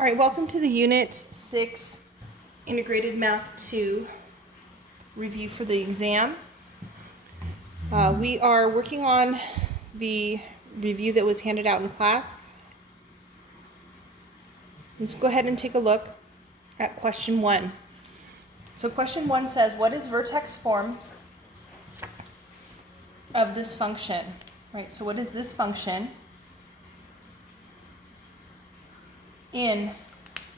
All right, welcome to the Unit 6 Integrated Math 2 review for the exam. We are working on the review that was handed out in class. Let's go ahead and take a look at question 1. So question 1 says, what is vertex form of this function? Right, so what is this function in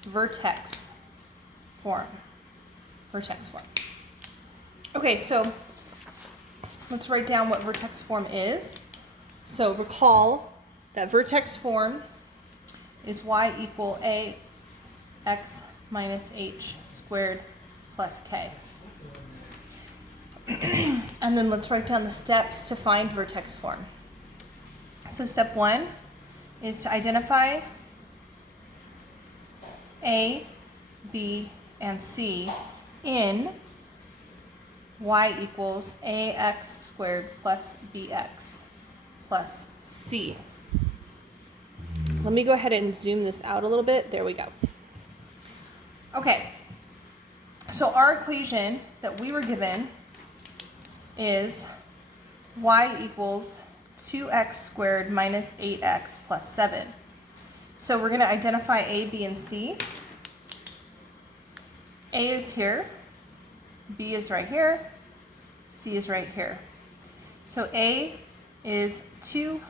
vertex form? Okay, so let's write down what vertex form is. So recall that vertex form is y equal ax minus h squared plus k. And then let's write down the steps to find vertex form. So step 1 is to identify A, B, and C in y equals ax squared plus bx plus c. Let me go ahead and zoom this out a little bit. There we go. Okay, so our equation that we were given is y equals 2x squared minus 8x plus 7. So we're going to identify A, B, and C. A is here, B is right here, C is right here. So A is 2,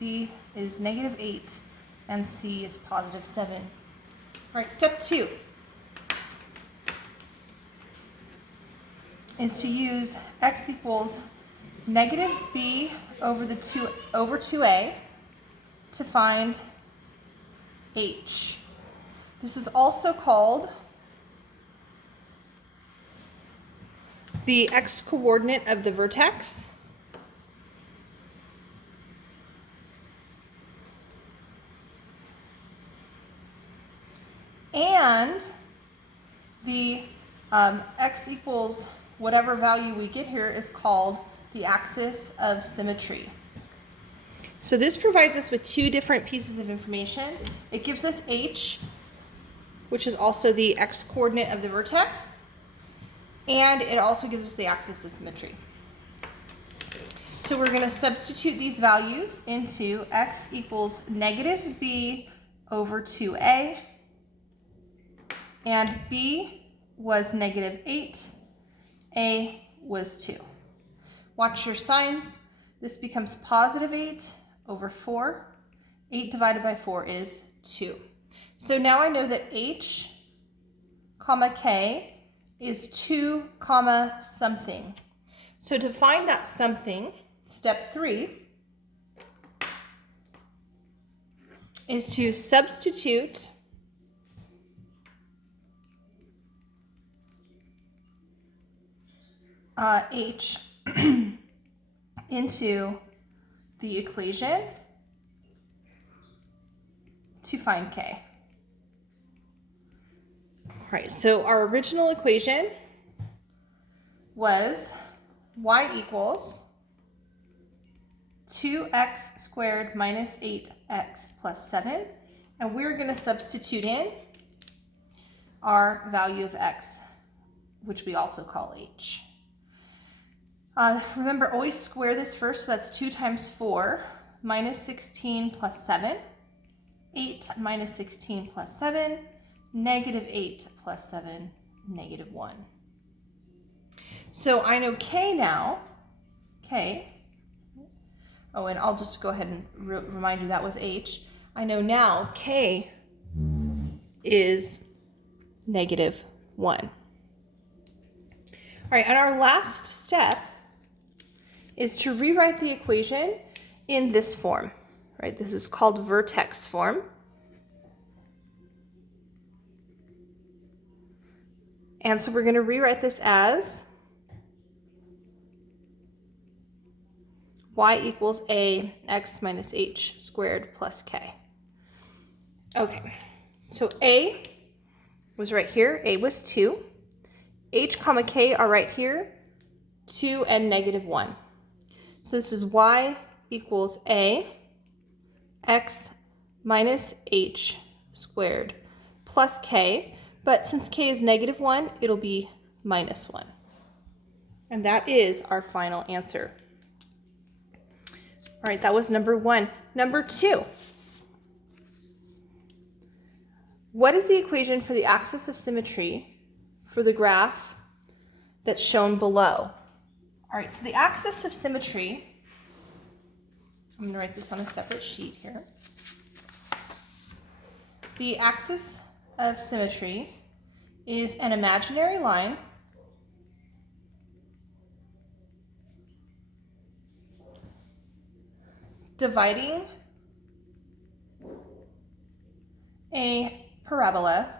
B is negative 8, and C is positive 7. All right, step 2 is to use x equals negative b over 2a to find h. This is also called the x-coordinate of the vertex. And the x equals whatever value we get here is called the axis of symmetry. So this provides us with two different pieces of information. It gives us h, which is also the x-coordinate of the vertex, and it also gives us the axis of symmetry. So we're going to substitute these values into x equals negative b over 2a, and b was negative 8, a was 2. Watch your signs. This becomes positive 8 over 4. 8 divided by 4 is 2. So now I know that h, comma k is 2, comma something. So to find that something, step 3 is to substitute h into the equation to find k. All right, so our original equation was y equals 2x squared minus 8x plus 7, and we're going to substitute in our value of x, which we also call h. Remember, always square this first, so that's 2 times 4, minus 16 plus 7, 8 minus 16 plus 7, negative 8 plus 7, negative 1. So I know k now, k, oh, and I'll just go ahead and remind you that was h. I know now k is negative 1. All right, and our last step is to rewrite the equation in this form, right? This is called vertex form. And so we're going to rewrite this as y equals ax minus h squared plus k. Okay, so a was right here, a was 2. H comma k are right here, 2 and negative 1. So this is y equals a x minus h squared plus k, but since k is -1, it'll be -1. And that is our final answer. All right, that was number 1. Number 2. What is the equation for the axis of symmetry for the graph that's shown below? All right, so the axis of symmetry, I'm going to write this on a separate sheet here. The axis of symmetry is an imaginary line dividing a parabola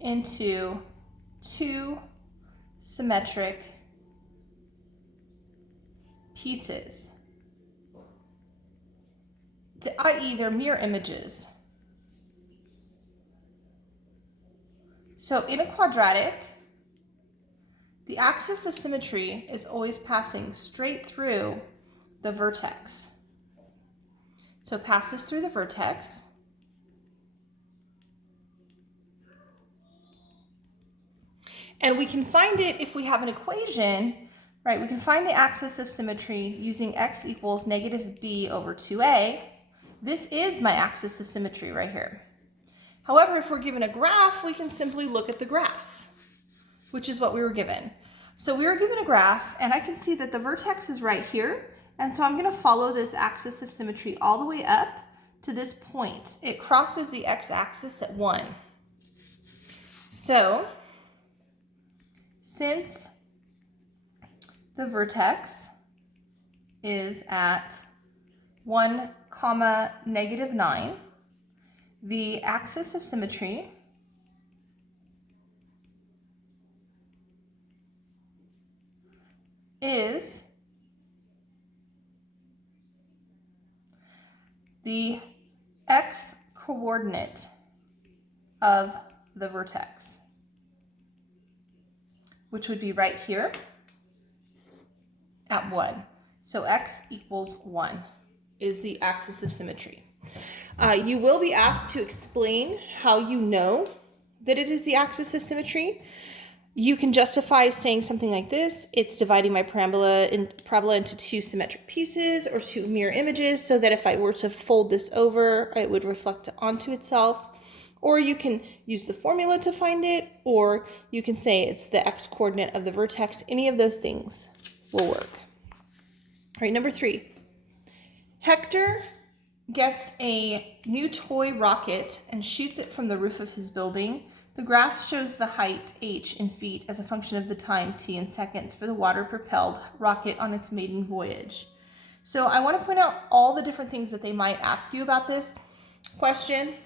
into two symmetric pieces, i.e. they're mirror images. So in a quadratic, the axis of symmetry is always passing straight through the vertex. So it passes through the vertex. And we can find it if we have an equation, right? We can find the axis of symmetry using x equals -b over 2a. This is my axis of symmetry right here. However, if we're given a graph, we can simply look at the graph, which is what we were given. So we were given a graph, and I can see that the vertex is right here. And so I'm going to follow this axis of symmetry all the way up to this point. It crosses the x-axis at 1. So since the vertex is at 1, -9, the axis of symmetry is the x-coordinate of the vertex, which would be right here at 1. So x equals 1 is the axis of symmetry. You will be asked to explain how you know that it is the axis of symmetry. You can justify saying something like this: it's dividing my parabola into two symmetric pieces or two mirror images, so that if I were to fold this over, it would reflect onto itself. Or you can use the formula to find it, or you can say it's the x-coordinate of the vertex. Any of those things will work. All right, number 3. Hector gets a new toy rocket and shoots it from the roof of his building. The graph shows the height, h, in feet as a function of the time, t, in seconds, for the water-propelled rocket on its maiden voyage. So I want to point out all the different things that they might ask you about this question.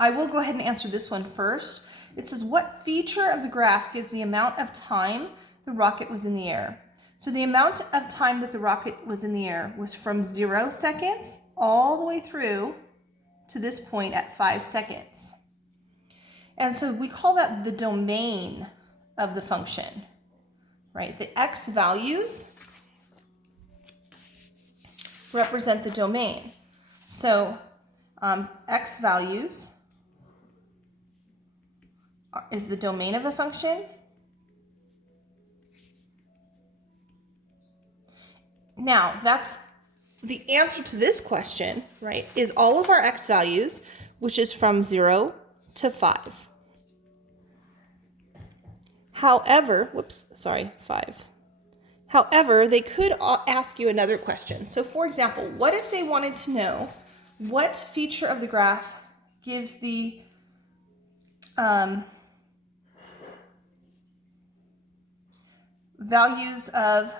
I will go ahead and answer this one first. It says, what feature of the graph gives the amount of time the rocket was in the air? So the amount of time that the rocket was in the air was from 0 seconds all the way through to this point at 5 seconds. And so we call that the domain of the function, right? The x values represent the domain. So x values is the domain of a function. Now, that's the answer to this question, right, is all of our x values, which is from 0 to 5. However, 5. However, they could ask you another question. So, for example, what if they wanted to know what feature of the graph gives the values of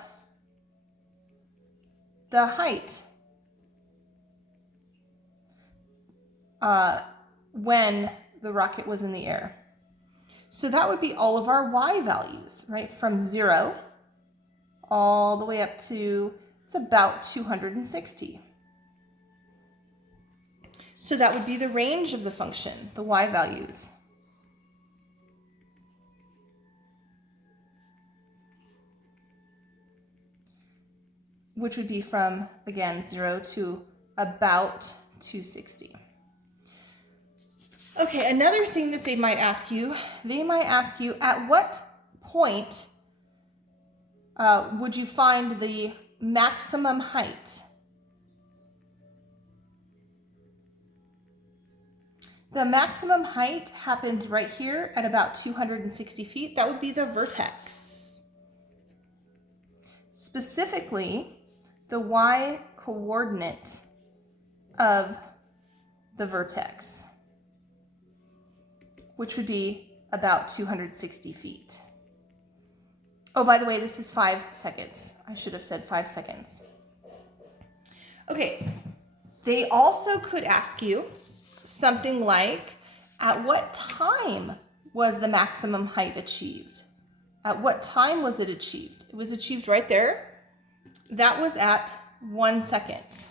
the height when the rocket was in the air? So that would be all of our y values, right? From 0 all the way up to, it's about 260. So that would be the range of the function, the y values. Which would be from, again, 0 to about 260. Okay, another thing that they might ask you at what point would you find the maximum height? The maximum height happens right here at about 260 feet. That would be the vertex. Specifically, the y coordinate of the vertex, which would be about 260 feet. Oh, by the way, this is 5 seconds. I should have said 5 seconds. Okay, they also could ask you something like, at what time was the maximum height achieved? At what time was it achieved? It was achieved right there. That was at 1 second.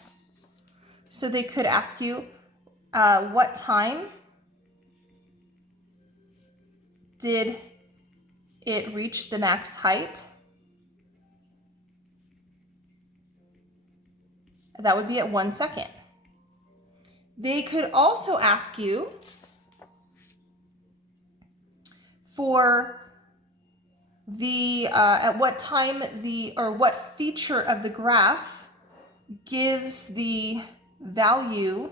So they could ask you, what time did it reach the max height? That would be at 1 second. They could also ask you for the at what time what feature of the graph gives the value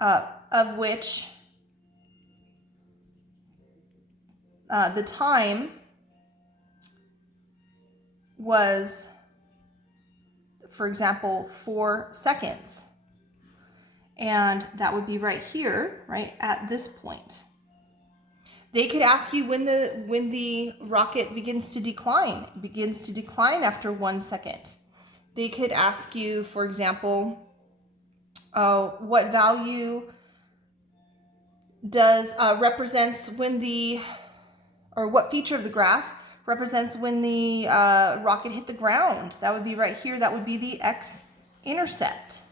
of which the time was, for example, 4 seconds. And that would be right here, right at this point. They could ask you when the rocket begins to decline. It begins to decline after 1 second. They could ask you, for example, what value does represents when what feature of the graph represents when the rocket hit the ground. That would be right here. That would be the x-intercept.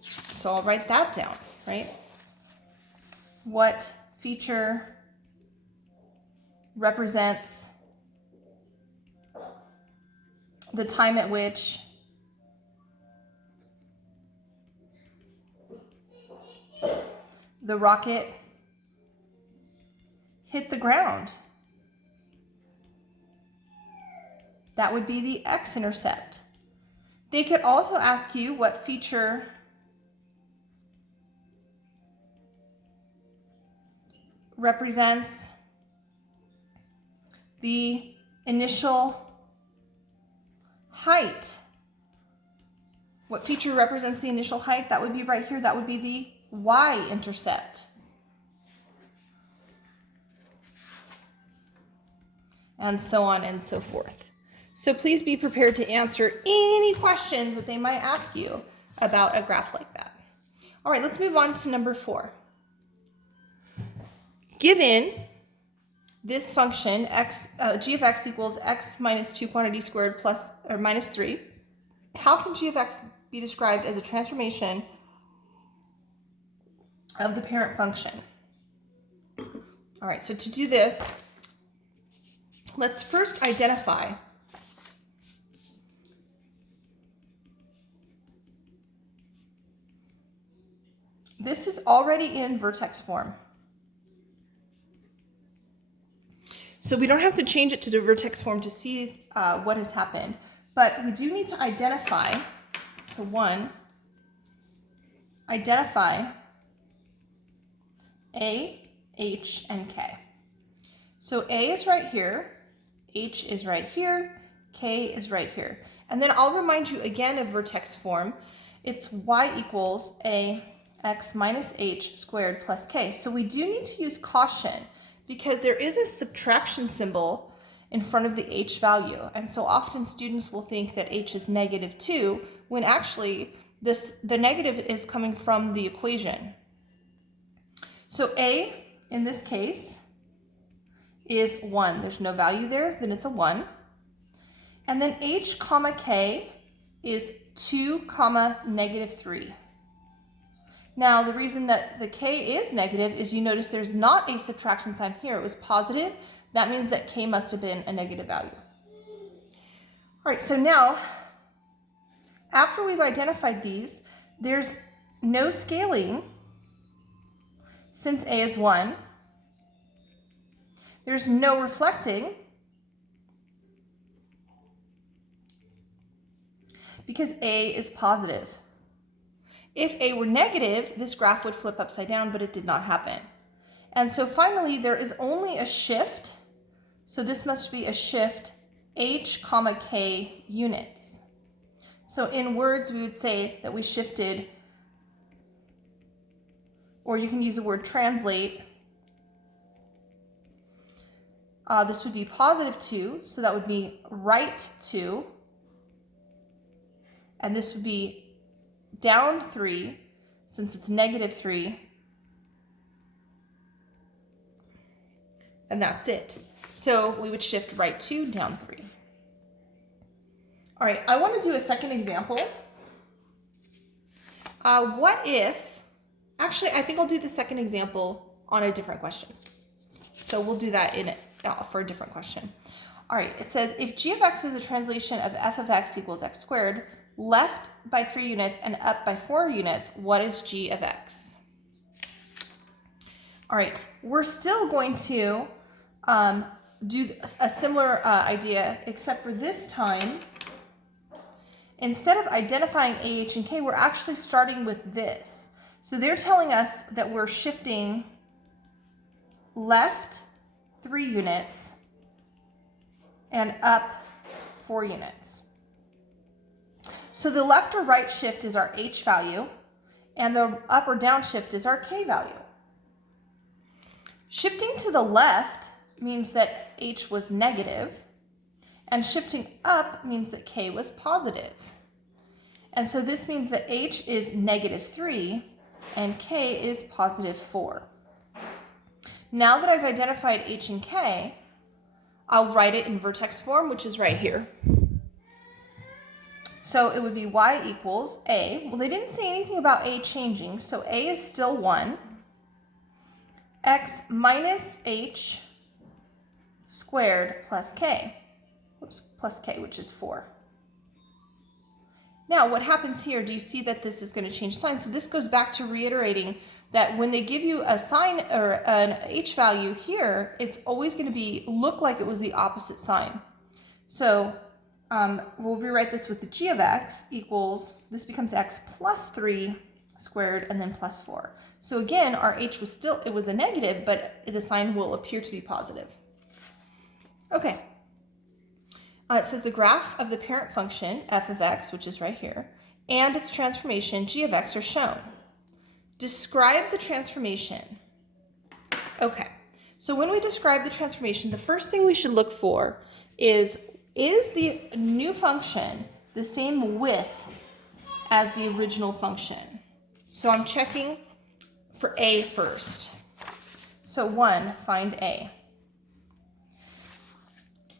So I'll write that down, right? What feature represents the time at which the rocket hit the ground? That would be the x-intercept. They could also ask you what feature represents the initial height. What feature represents the initial height? That would be right here. That would be the y-intercept. And so on and so forth. So please be prepared to answer any questions that they might ask you about a graph like that. All right, let's move on to number 4. Given this function, g of x equals x minus 2 quantity squared plus or minus 3, how can g of x be described as a transformation of the parent function? All right, so to do this, let's first identify this is already in vertex form. So we don't have to change it to the vertex form to see what has happened, but we do need to identify, so 1, identify A, H, and K. So A is right here, H is right here, K is right here. And then I'll remind you again of vertex form. It's y equals ax minus h squared plus k. So we do need to use caution because there is a subtraction symbol in front of the h value. And so often students will think that h is negative 2 when actually the negative is coming from the equation. So A in this case is 1. There's no value there, then it's a 1. And then h comma k is 2 comma negative 3. Now the reason that the k is negative is you notice there's not a subtraction sign here. It was positive. That means that k must have been a negative value. All right, so now after we've identified these, there's no scaling since A is 1, there's no reflecting because A is positive. If A were negative, this graph would flip upside down, but it did not happen. And so finally, there is only a shift. So this must be a shift H, K units. So in words, we would say that we shifted, or you can use the word translate. This would be positive 2, so that would be right 2. And this would be down 3, since it's negative 3. And that's it. So we would shift right 2, down 3. All right, I want to do a second example. What if, actually, I think I'll do the second example on a different question. So we'll do that for a different question. All right, it says, if g of x is a translation of f of x equals x squared, left by 3 units and up by 4 units, what is g of x? All right, we're still going to do a similar idea, except for this time, instead of identifying A, H, and K, we're actually starting with this. So they're telling us that we're shifting left 3 units and up 4 units. So the left or right shift is our H value, and the up or down shift is our K value. Shifting to the left means that H was negative, and shifting up means that K was positive. And so this means that H is negative 3 and K is positive 4. Now that I've identified H and K, I'll write it in vertex form, which is right here. So it would be y equals A. Well, they didn't say anything about A changing, so A is still 1. X minus H squared plus K. Oops, plus K, which is 4. Now, what happens here, do you see that this is going to change sign? So this goes back to reiterating that when they give you a sign or an H value here, it's always going to look like it was the opposite sign. So we'll rewrite this with the g of x equals, this becomes x plus 3 squared and then plus 4. So again, our H was still, it was a negative, but the sign will appear to be positive. Okay. It says the graph of the parent function, f of x, which is right here, and its transformation, g of x, are shown. Describe the transformation. Okay, so when we describe the transformation, the first thing we should look for is the new function the same width as the original function? So I'm checking for A first. So 1, find A.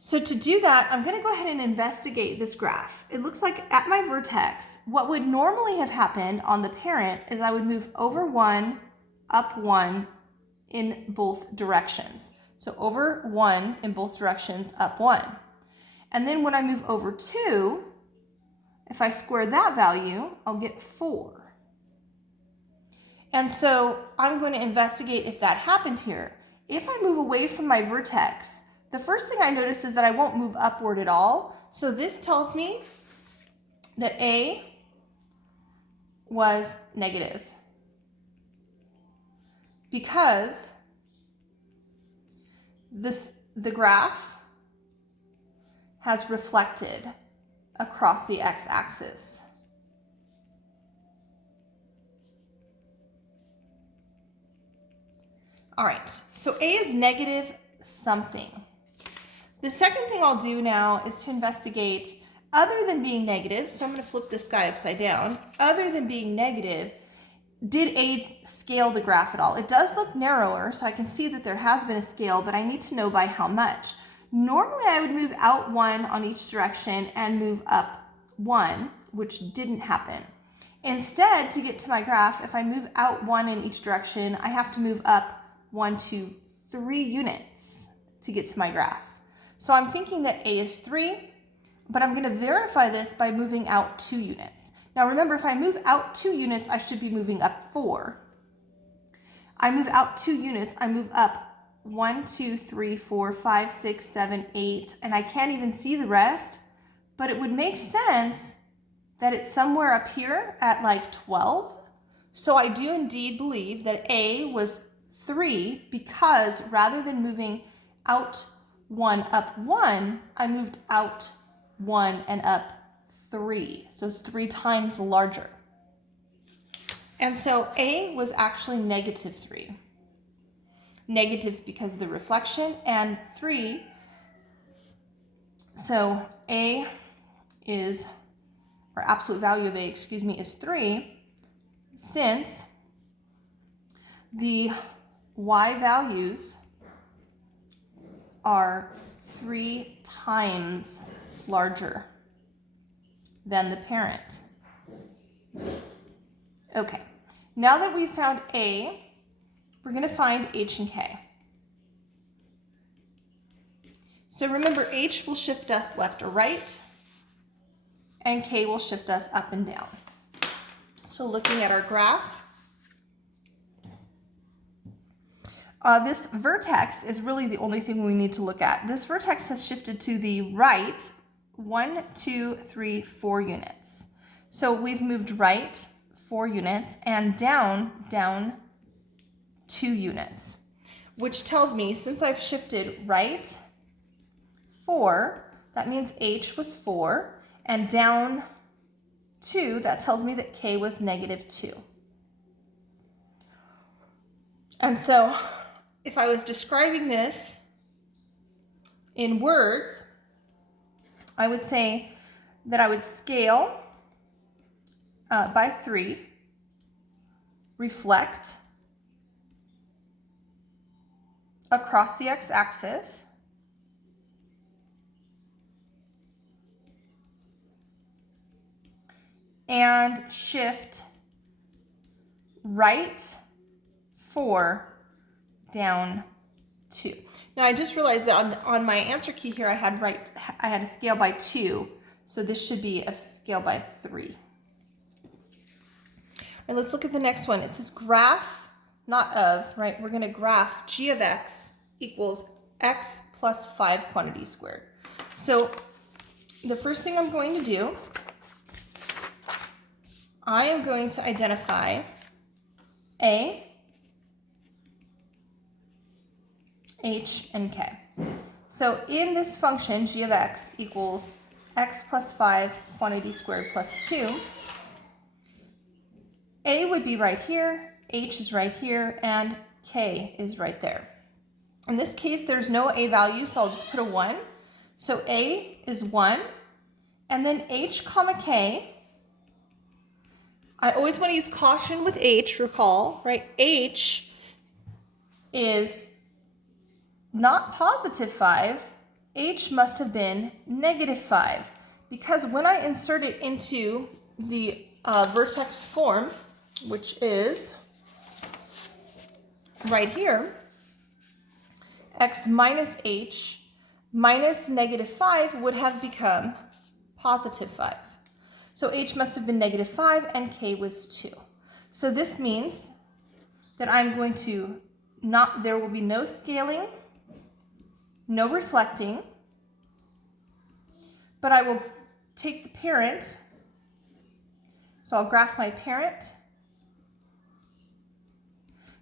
So to do that, I'm going to go ahead and investigate this graph. It looks like at my vertex, what would normally have happened on the parent is I would move over 1, up 1 in both directions. So over 1 in both directions, up 1. And then when I move over 2, if I square that value, I'll get 4. And so I'm going to investigate if that happened here. If I move away from my vertex, the first thing I notice is that I won't move upward at all. So this tells me that A was negative because the graph has reflected across the x-axis. All right, so A is negative something. The second thing I'll do now is to investigate, other than being negative, so I'm going to flip this guy upside down, other than being negative, did A scale the graph at all? It does look narrower, so I can see that there has been a scale, but I need to know by how much. Normally I would move out 1 on each direction and move up 1, which didn't happen. Instead, to get to my graph, if I move out 1 in each direction, I have to move up 1, 2, 3 units to get to my graph. So I'm thinking that A is 3, but I'm going to verify this by moving out 2 units. Now remember, if I move out 2 units, I should be moving up 4. I move out 2 units. I move up 1, 2, 3, 4, 5, 6, 7, 8, and I can't even see the rest, but it would make sense that it's somewhere up here at like 12. So I do indeed believe that A was 3 because rather than moving out 1 up 1, I moved out 1 and up 3. So it's 3 times larger. And so A was actually negative 3. Negative because of the reflection, and 3. So A is, or absolute value of A, excuse me, is 3, since the Y values are 3 times larger than the parent. Okay, now that we've found A, we're going to find H and K. So remember, H will shift us left or right, and K will shift us up and down. So looking at our graph, this vertex is really the only thing we need to look at. This vertex has shifted to the right 1, 2, 3, 4 units. So we've moved right 4 units and down 2 units, which tells me since I've shifted right 4, that means H was 4, and down 2, that tells me that K was negative 2. And so if I was describing this in words, I would say that I would scale by 3, reflect across the x-axis, and shift right 4, down 2. Now I just realized that on my answer key here I had a scale by 2, so this should be a scale by 3. And let's look at the next one. It says graph, not of, right? We're going to graph g of x equals x plus 5 quantity squared. So the first thing I'm going to do, I am going to identify A, H, and K. So in this function, g of x equals x plus 5 quantity squared plus 2, A would be right here, H is right here, and K is right there. In this case, there's no A value, so I'll just put a 1. So A is 1, and then H comma K, I always want to use caution with H, recall, right? H is not positive 5, H must have been negative 5, because when I insert it into the vertex form, which is right here, x minus H minus negative 5 would have become positive 5. So H must have been negative 5 and K was 2. So this means that I'm going to there will be no scaling, no reflecting, but I will take the parent. So I'll graph my parent.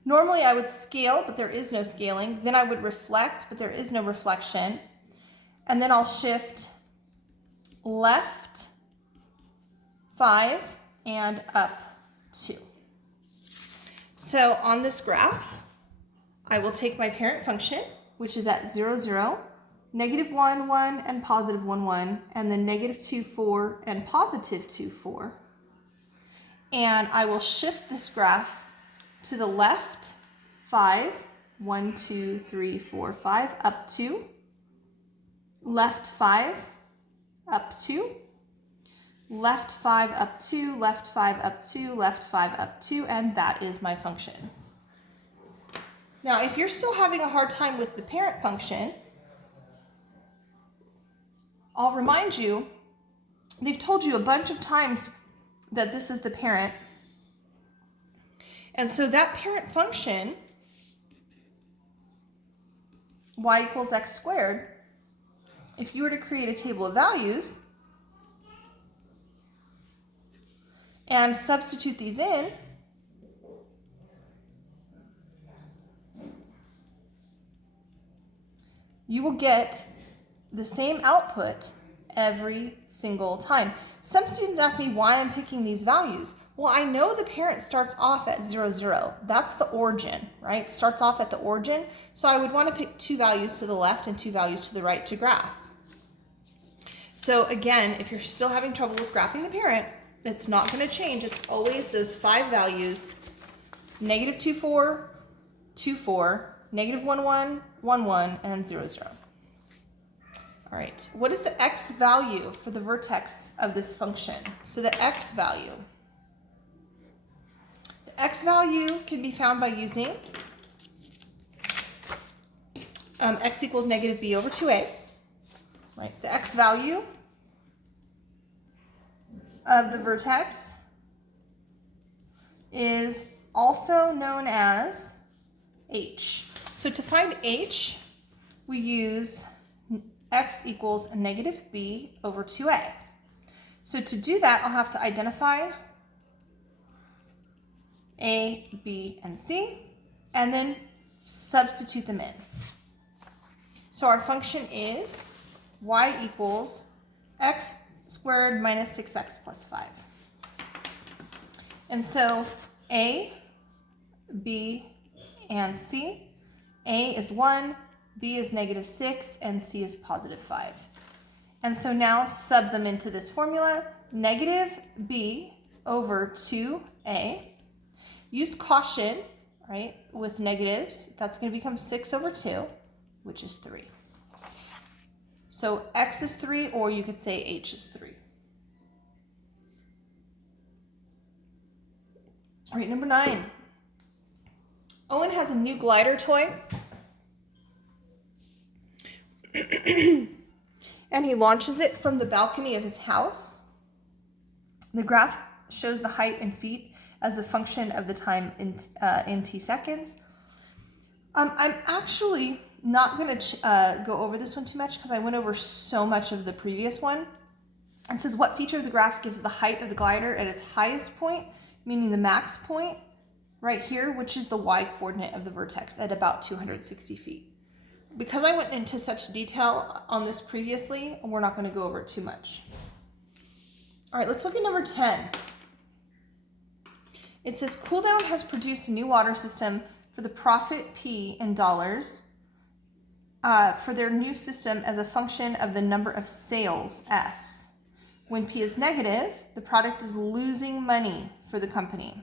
Normally I would scale, but there is no scaling. Then I would reflect, but there is no reflection. And then I'll shift left 5 and up 2. So on this graph, I will take my parent function, which is at 0, 0, negative 1, 1, and positive 1, 1, and then negative 2, 4, and positive 2, 4. And I will shift this graph to the left 5, 1, 2, 3, 4, 5, up 2, left 5, up 2, left 5, up 2, left 5, up 2, left 5, up 2, and that is my function. Now, if you're still having a hard time with the parent function, I'll remind you, they've told you a bunch of times that this is the parent. And so that parent function y equals x squared, if you were to create a table of values and substitute these in, you will get the same output every single time. Some students ask me why I'm picking these values. Well, I know the parent starts off at 0, 0. That's the origin, right? Starts off at the origin. So I would want to pick 2 values to the left and 2 values to the right to graph. So again, if you're still having trouble with graphing the parent, it's not going to change. It's always those 5 values, negative 2, 4, 2, 4, negative 1, 1, 1, 1, and 0, 0. All right, what is the x value for the vertex of this function? So the x value. The x value can be found by using x equals negative b over 2a. Right, the x value of the vertex is also known as h. So to find h, we use x equals negative b over 2a. So to do that, I'll have to identify a, b, and c, and then substitute them in. So our function is y equals x squared minus 6x plus 5. And so a, b, and c. A is 1, b is negative 6, and c is positive 5. And so now sub them into this formula, negative b over 2a. Use caution, right, with negatives. That's going to become 6 over 2, which is 3. So x is 3, or you could say h is 3. All right, number 9. Owen has a new glider toy. And he launches it from the balcony of his house. The graph shows the height in feet as a function of the time in t seconds. I'm actually not going to go over this one too much because I went over so much of the previous one. It says what feature of the graph gives the height of the glider at its highest point, meaning the max point right here, which is the y coordinate of the vertex at about 260 feet. Because I went into such detail on this previously, we're not going to go over it too much. All right, let's look at number 10. It says Cooldown has produced a new water system for the profit P in dollars for their new system as a function of the number of sales, S. When P is negative, the product is losing money for the company.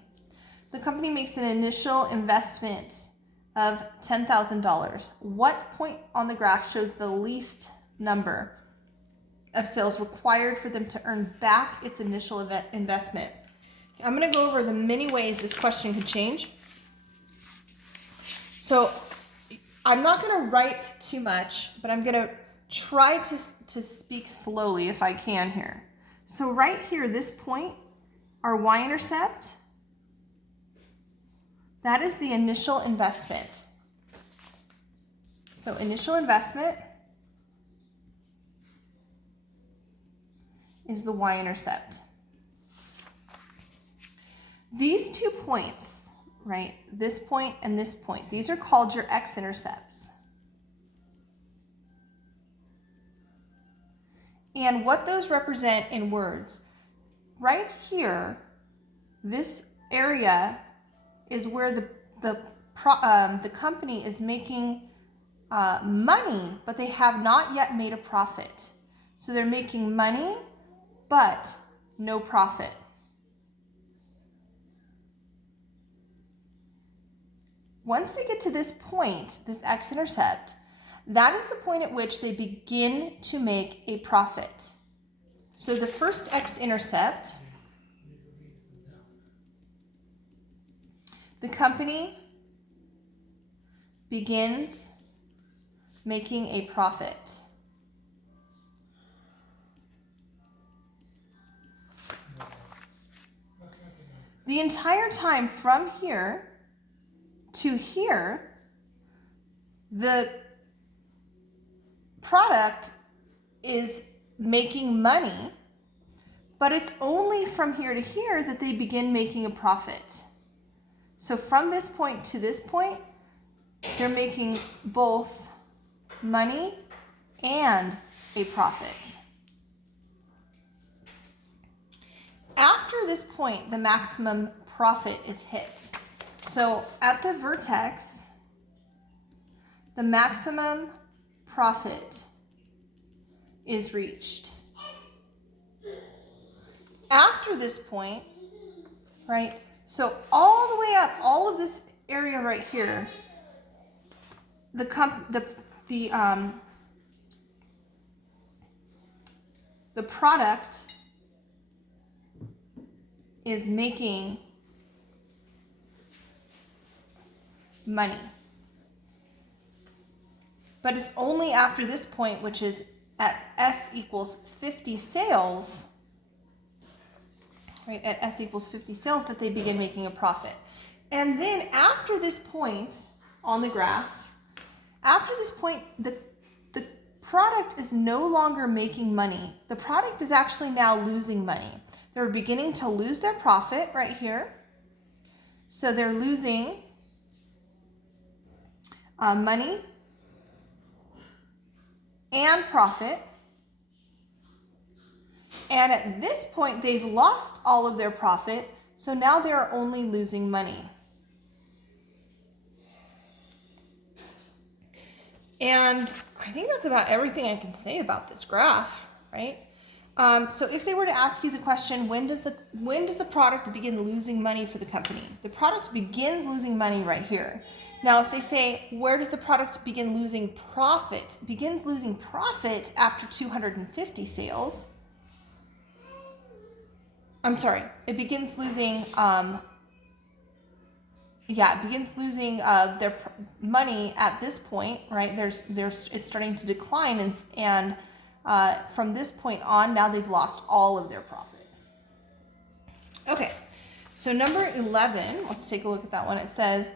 The company makes an initial investment of $10,000. What point on the graph shows the least number of sales required for them to earn back its initial investment? I'm going to go over the many ways this question could change. So I'm not going to write too much, but I'm going to try to speak slowly if I can here. So right here, this point, our y-intercept, that is the initial investment. So initial investment is the y-intercept. These 2 points, right, this point and this point, these are called your x-intercepts. And what those represent in words, right here, this area is where the company is making money, but they have not yet made a profit. So they're making money, but no profit. Once they get to this point, this x-intercept, that is the point at which they begin to make a profit. So the first x-intercept, the company begins making a profit. The entire time from here to here, the product is making money, but it's only from here to here that they begin making a profit. So from this point to this point, they're making both money and a profit. After this point, the maximum profit is hit. So at the vertex, the maximum profit is reached. After this point, right, so all the way up, all of this area right here, the product is making money. But it's only after this point, which is at S equals 50 sales, right, at S equals 50 sales, that they begin making a profit. And then after this point on the graph, after this point, the product is no longer making money. The product is actually now losing money. They're beginning to lose their profit right here. So they're losing money and profit. And at this point, they've lost all of their profit, so now they're only losing money. And I think that's about everything I can say about this graph, right? So if they were to ask you the question, when does the product begin losing money for the company? The product begins losing money right here. Now, if they say, where does the product begin losing profit? It begins losing profit after 250 sales. I'm sorry, it begins losing, it begins losing their money at this point, right? It's starting to decline, and from this point on, now they've lost all of their profit. Okay, so number 11, let's take a look at that one. It says,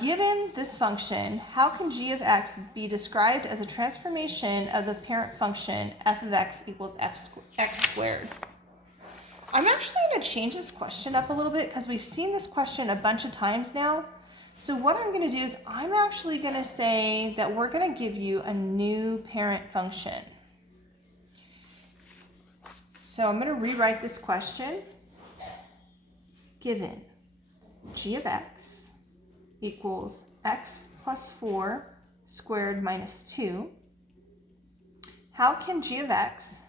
given this function, how can g of x be described as a transformation of the parent function f of x equals x squared? I'm actually going to change this question up a little bit because we've seen this question a bunch of times now. So what I'm going to do is I'm actually going to say that we're going to give you a new parent function. So I'm going to rewrite this question. Given g of x equals x plus 4 squared minus 2, how can g of x